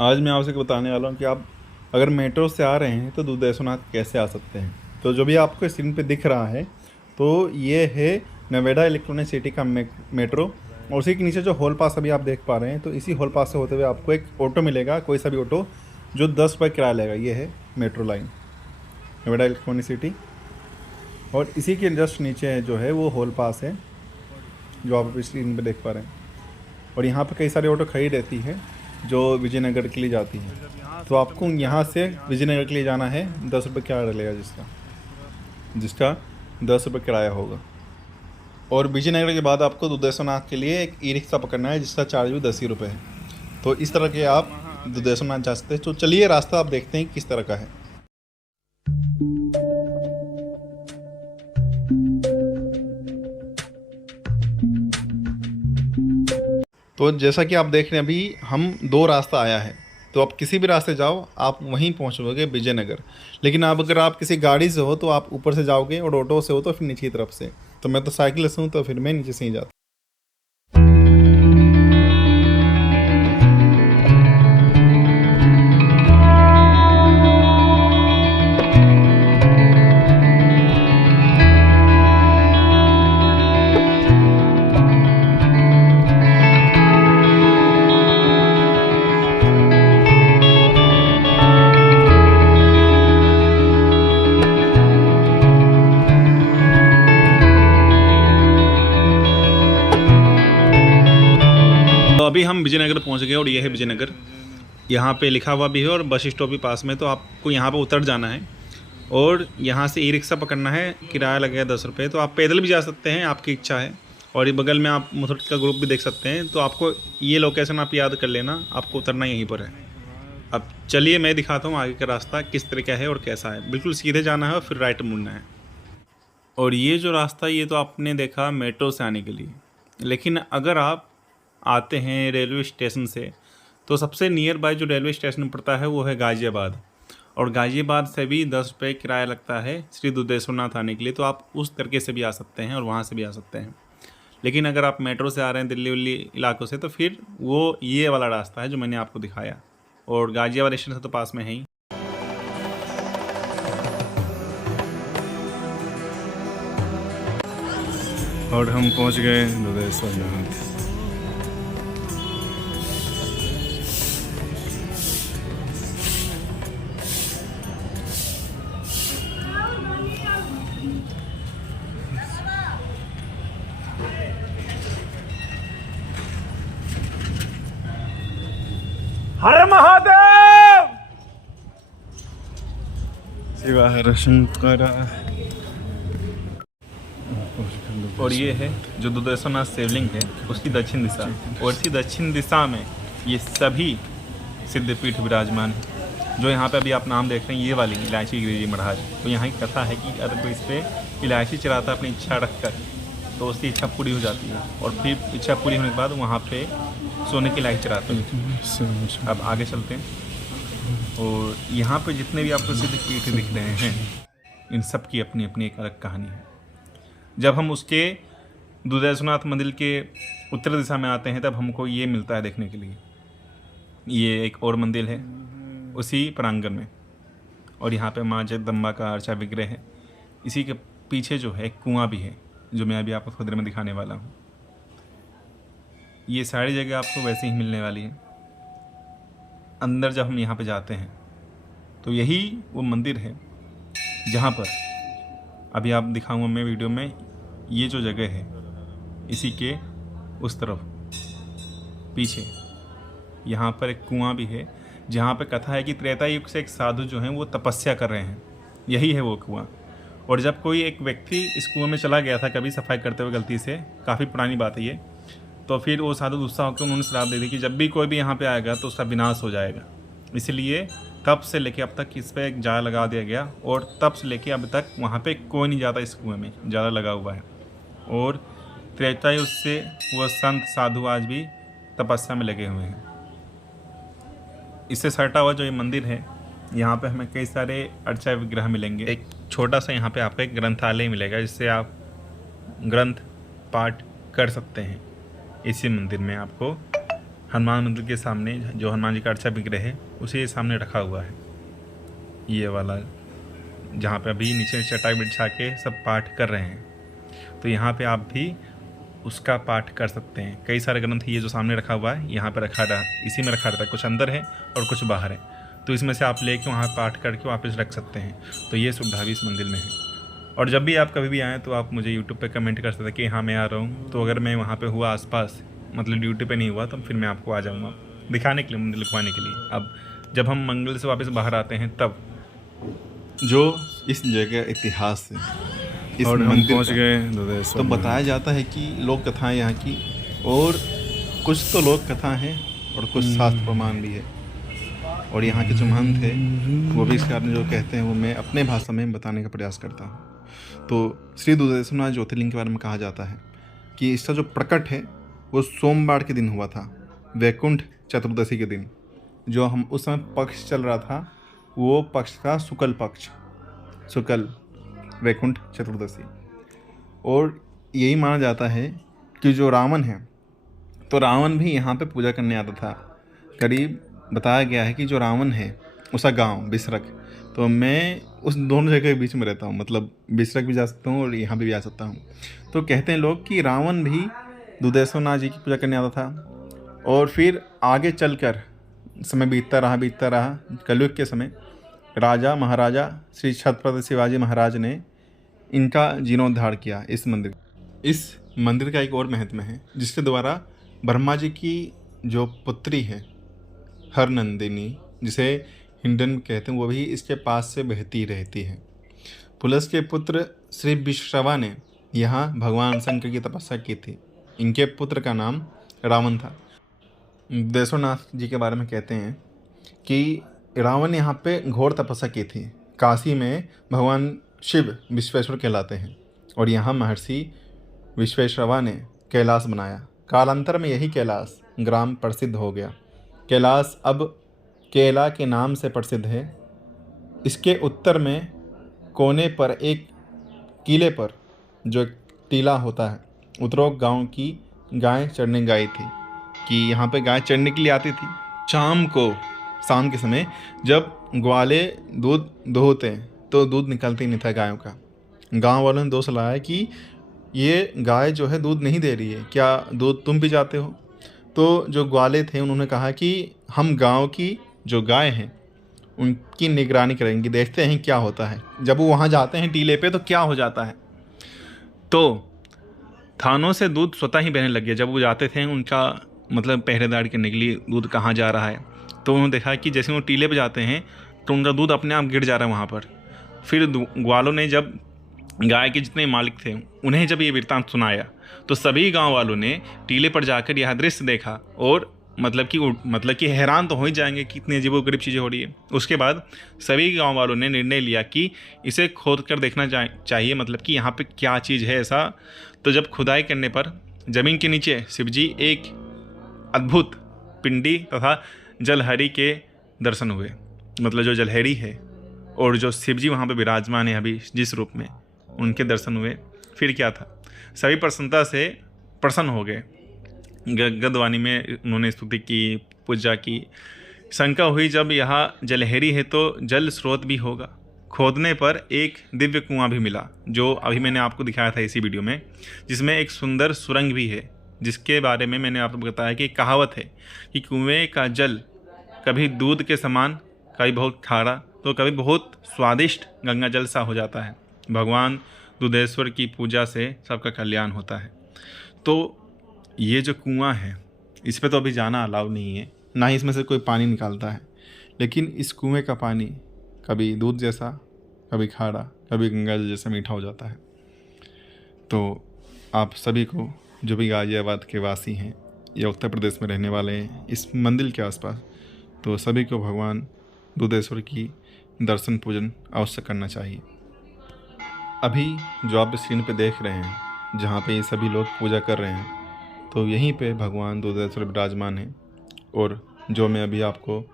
आज मैं आपसे बताने वाला हूँ कि आप अगर मेट्रो से आ रहे हैं तो दुधेश्वरनाथ कैसे आ सकते हैं। तो जो भी आपको स्क्रीन पे दिख रहा है तो ये है नोएडा इलेक्ट्रॉनिक सिटी का मेट्रो, और उसी के नीचे जो हॉल पास अभी आप देख पा रहे हैं, तो इसी हॉल पास से होते हुए आपको एक ऑटो मिलेगा, कोई सा भी ऑटो जो 10 रुपये किराया लेगा। ये है metro line Noida electronic city, और इसी के जस्ट नीचे जो है वो हॉल पास है जो आप स्क्रीन पे देख पा रहे हैं। और यहाँ पर कई सारे ऑटो खड़ी रहती है जो विजयनगर के लिए जाती है। तो आपको यहाँ से विजयनगर के लिए जाना है, 10 रुपये किराया लगेगा, जिसका 10 रुपये किराया होगा। और विजयनगर के बाद आपको दुधेश्वरनाथ के लिए एक ई रिक्शा पकड़ना है जिसका चार्ज भी 10 ही रुपये है। तो इस तरह के आप दुधेश्वरनाथ जा सकते हैं। तो चलिए रास्ता आप देखते हैं किस तरह का है। तो जैसा कि आप देख रहे हैं अभी हम दो रास्ता आया है, तो आप किसी भी रास्ते जाओ आप वहीं पहुंचोगे विजयनगर। लेकिन आप अगर आप किसी गाड़ी से हो तो आप ऊपर से जाओगे, और ऑटो से हो तो फिर नीचे की तरफ से। तो मैं तो साइकिल से हूँ तो फिर मैं नीचे से ही जाता। तो अभी हम विजयनगर पहुंच गए और ये है विजयनगर। यहाँ पे लिखा हुआ भी है और बस स्टॉप भी पास में। तो आपको यहाँ पे उतर जाना है और यहाँ से ई रिक्शा पकड़ना है, किराया लगेगा 10 रुपये। तो आप पैदल भी जा सकते हैं, आपकी इच्छा है। और ये बगल में आप मुथुट का ग्रुप भी देख सकते हैं। तो आपको ये लोकेशन आप याद कर लेना, आपको उतरना यहीं पर है। अब चलिए मैं दिखाता हूँ आगे का रास्ता किस तरह का है और कैसा है। बिल्कुल सीधे जाना है और फिर राइट मुड़ना है। और ये जो रास्ता ये तो आपने देखा मेट्रो से आने के लिए, लेकिन अगर आप आते हैं रेलवे स्टेशन से तो सबसे नियर बाय जो रेलवे स्टेशन पड़ता है वो है गाज़ियाबाद। और गाज़ियाबाद से भी 10 रुपये किराया लगता है श्री दुधेश्वरनाथ आने के लिए। तो आप उस तरीके से भी आ सकते हैं और वहाँ से भी आ सकते हैं। लेकिन अगर आप मेट्रो से आ रहे हैं दिल्ली उल्ली इलाकों से तो फिर वो ये वाला रास्ता है जो मैंने आपको दिखाया। और गाज़ियाबाद स्टेशन से तो पास में है ही। और हम पहुँच गए दुधेश्वरनाथ। हर महादेव। शिवा हर शंकर। और ये है जो दुधेश्वरनाथ शिवलिंग है उसकी दक्षिण दिशा, और इसी दक्षिण दिशा में ये सभी सिद्धपीठ विराजमान है। जो यहाँ पे अभी आप नाम देख रहे हैं ये वाली इलायची गिरिजी महाराज। तो यहाँ की कथा है कि अगर कोई इस पर इलायची चढ़ाता अपनी इच्छा रखकर तो उसकी इच्छा पूरी हो जाती है। और फिर इच्छा पूरी होने के बाद वहाँ पे सोने की इलायची चढ़ाते हैं। अब आगे चलते हैं। और यहाँ पे जितने भी आपको सिद्धपीठ दिख रहे हैं इन सब की अपनी अपनी एक अलग कहानी है। जब हम उसके दुधेश्वरनाथ मंदिर के उत्तर दिशा में आते हैं तब हमको ये मिलता है देखने के लिए। ये एक और मंदिर है उसी प्रांगण में, और यहाँ पे माँ जगदम्बा का अर्चा विग्रह है। इसी के पीछे जो है एक कुआं भी है जो मैं अभी आपको थोड़ी देर में दिखाने वाला हूँ। ये सारी जगह आपको वैसे ही मिलने वाली है। अंदर जब हम यहाँ पे जाते हैं तो यही वो मंदिर है जहाँ पर अभी आप दिखाऊंगा मैं वीडियो में। ये जो जगह है इसी के उस तरफ पीछे यहाँ पर एक कुआं भी है जहाँ पे कथा है कि त्रेता युग से एक साधु जो हैं वो तपस्या कर रहे हैं। यही है वो कुआं। और जब कोई एक व्यक्ति इस कुएं में चला गया था कभी सफाई करते हुए गलती से, काफ़ी पुरानी बात है ये, तो फिर वो साधु गुस्सा होकर उन्होंने श्राप दे दी कि जब भी कोई भी यहाँ पे आएगा तो उसका विनाश हो जाएगा। इसलिए तब से लेके अब तक इस पर एक जाल लगा दिया गया, और तब से लेके अब तक वहाँ पे कोई नहीं जाता इस कुएं में, जाला लगा हुआ है। और त्रेता युग से वो संत साधु आज भी तपस्या में लगे हुए हैं। इससे सटा हुआ जो ये मंदिर है यहाँ पे हमें कई सारे अर्चा विग्रह मिलेंगे। एक छोटा सा यहाँ पे आपको एक ग्रंथालय मिलेगा जिससे आप ग्रंथ पाठ कर सकते हैं। इसी मंदिर में आपको हनुमान मंदिर के सामने जो हनुमान जी का अर्चा विग्रह है उसे सामने रखा हुआ है, ये वाला, जहाँ पे अभी नीचे चटाई बिछा के सब पाठ कर रहे हैं। तो यहाँ पे आप भी उसका पाठ कर सकते हैं। कई सारे ग्रंथ ये जो सामने रखा हुआ है यहाँ पे रखा रहा, इसी में रखा रहता है, कुछ अंदर है और कुछ बाहर है। तो इसमें से आप लेके वहाँ पाठ करके वापस रख सकते हैं। तो ये सुविधा भी इस मंदिर में है। और जब भी आप कभी भी आएँ तो आप मुझे यूट्यूब पे कमेंट कर सकते हैं कि हाँ मैं आ रहा हूँ। तो अगर मैं वहाँ पे हुआ आसपास, मतलब ड्यूटी पे नहीं हुआ, तो फिर मैं आपको आ जाऊँगा दिखाने के लिए, मंदिर लिखवाने के लिए। अब जब हम मंगल से वापस बाहर आते हैं तब जो इस जगह इतिहास है, इस और हम मंदिर पहुँच का, गए तो बताया जाता है कि लोक कथाएं यहाँ की, और कुछ तो लोक कथा है और कुछ शास्त्र प्रमाण भी है। और यहाँ के जो महंत है वो भी इस कारण जो कहते हैं वो मैं अपने भाषा में बताने का प्रयास करता हूँ। तो श्री दुधेश्वरनाथ ज्योतिर्लिंग के बारे में कहा जाता है कि इसका जो प्रकट है वो सोमवार के दिन हुआ था, वैकुंठ चतुर्दशी के दिन। जो हम उस समय पक्ष चल रहा था वो पक्ष था शुक्ल पक्ष, शुक्ल वैकुंठ चतुर्दशी। और यही माना जाता है कि जो रावण है, तो रावण भी यहाँ पे पूजा करने आता था। करीब बताया गया है कि जो रावण है उसका गांव बिसरक, तो मैं उस दोनों जगह के बीच में रहता हूँ, मतलब बिसरक भी जा सकता हूँ और यहाँ पे भी आ सकता हूँ। तो कहते हैं लोग कि रावण भी दुधेश्वरनाथ जी की पूजा करने आता था। और फिर आगे चलकर समय बीतता रहा, कलयुग के समय राजा महाराजा श्री छत्रपति शिवाजी महाराज ने इनका जीर्णोद्धार किया इस मंदिर। इस मंदिर का एक और महत्व है जिसके द्वारा ब्रह्मा जी की जो पुत्री है हरनंदिनी, जिसे हिंडन कहते हैं, वो भी इसके पास से बहती रहती है। पुलस के पुत्र श्री विश्रवा ने यहाँ भगवान शंकर की तपस्या की थी। इनके पुत्र का नाम रावण था। दुधेश्वरनाथ जी के बारे में कहते हैं कि रावण यहाँ पे घोर तपस्या की थी। काशी में भगवान शिव विश्वेश्वर कहलाते हैं और यहाँ महर्षि विश्वेश्वरवा ने कैलाश बनाया। कालांतर में यही कैलाश ग्राम प्रसिद्ध हो गया। कैलाश अब केला के नाम से प्रसिद्ध है। इसके उत्तर में कोने पर एक किले पर जो एक टीला होता है, उतरोग गांव की गाय चरने गई थी कि यहाँ पे गाय चरने के लिए आती थी। शाम के समय जब ग्वाले दूध दोहते तो दूध निकलते ही नहीं था गायों का। गांव वालों ने दोष लगाया कि ये गाय जो है दूध नहीं दे रही है, क्या दूध तुम भी जाते हो? तो जो ग्वाले थे उन्होंने कहा कि हम गांव की जो गाय हैं उनकी निगरानी करेंगे, देखते हैं क्या होता है। जब वो वहाँ जाते हैं टीले पे तो क्या हो जाता है, तो थानों से दूध स्वतः ही बहने लग गया। जब वो जाते थे उनका मतलब पहरेदारी करने के लिए दूध कहाँ जा रहा है, तो उन्होंने देखा कि जैसे वो टीले पे जाते हैं तो उनका दूध अपने आप गिर जा रहा है वहाँ पर। फिर ग्वालों ने जब गाय के जितने मालिक थे उन्हें जब ये वृत्तांत सुनाया तो सभी गांव वालों ने टीले पर जाकर यह दृश्य देखा और मतलब कि हैरान तो हो ही जाएंगे कि इतनी अजीबोगरीब चीज़ें हो रही है। उसके बाद सभी गांव वालों ने निर्णय लिया कि इसे खोद कर देखना चाहिए, मतलब कि यहाँ पे क्या चीज़ है ऐसा। तो जब खुदाई करने पर ज़मीन के नीचे शिवजी एक अद्भुत पिंडी तथा जलहरी के दर्शन हुए। मतलब जो जलहरी है और जो शिवजी वहाँ पे विराजमान है अभी जिस रूप में, उनके दर्शन हुए। फिर क्या था, सभी प्रसन्नता से प्रसन्न हो गए। गदवाणी में उन्होंने स्तुति की, पूजा की। शंका हुई जब यहाँ जलहरी है तो जल स्रोत भी होगा। खोदने पर एक दिव्य कुआं भी मिला जो अभी मैंने आपको दिखाया था इसी वीडियो में, जिसमें एक सुंदर सुरंग भी है, जिसके बारे में मैंने आपको बताया कि कहावत है कि कुएं का जल कभी दूध के समान, कभी बहुत खारा, तो कभी बहुत स्वादिष्ट गंगा जल सा हो जाता है। भगवान दुधेश्वर की पूजा से सबका कल्याण होता है। तो ये जो कुआं है इस पे तो अभी जाना अलाउ नहीं है, ना ही इसमें से कोई पानी निकालता है, लेकिन इस कुएं का पानी कभी दूध जैसा, कभी खारा, कभी गंगा जल जैसा मीठा हो जाता है। तो आप सभी को जो भी गाजियाबाद के वासी हैं या उत्तर प्रदेश में रहने वाले हैं इस मंदिर के आसपास, तो सभी को भगवान दुधेश्वर की दर्शन पूजन अवश्य करना चाहिए। अभी जो आप स्क्रीन पे देख रहे हैं जहाँ पे ये सभी लोग पूजा कर रहे हैं, तो यहीं पे भगवान दुधेश्वर विराजमान हैं और जो मैं अभी आपको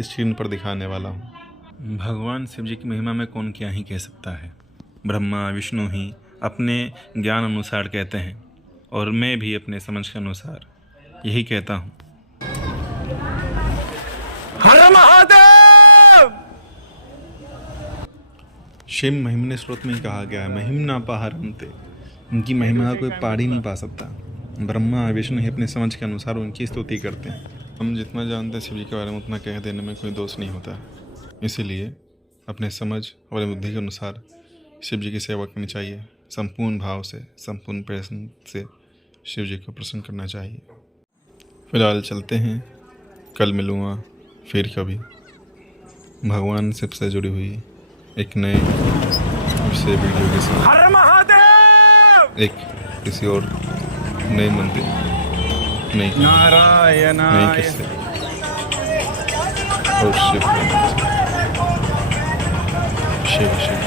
स्क्रीन पर दिखाने वाला हूँ। भगवान शिव जी की महिमा में कौन क्या ही कह सकता है। ब्रह्मा विष्णु ही अपने ज्ञान अनुसार कहते हैं और मैं भी अपने समझ के अनुसार यही कहता हूँ। हर महादेव। शिव महिमने स्रोत में ही कहा गया है, महिमना पाहरंते, उनकी महिमा कोई पार ही नहीं पा सकता। ब्रह्मा विष्णु ही अपने समझ के अनुसार उनकी स्तुति करते हैं। हम जितना जानते हैं शिव जी के बारे में उतना कह देने में कोई दोष नहीं होता। इसीलिए अपने समझ और बुद्धि के अनुसार शिव जी की सेवा करनी चाहिए। संपूर्ण भाव से, संपूर्ण प्रयत्न से शिव जी को प्रसन्न करना चाहिए। फिलहाल चलते हैं, कल मिलूँगा फिर कभी भगवान शिव से जुड़ी हुई एक नए विषय वीडियो के साथ, हर महादेव। एक किसी और नए मंदिर, नई नारायणाय किस्से और शिव शिव शिव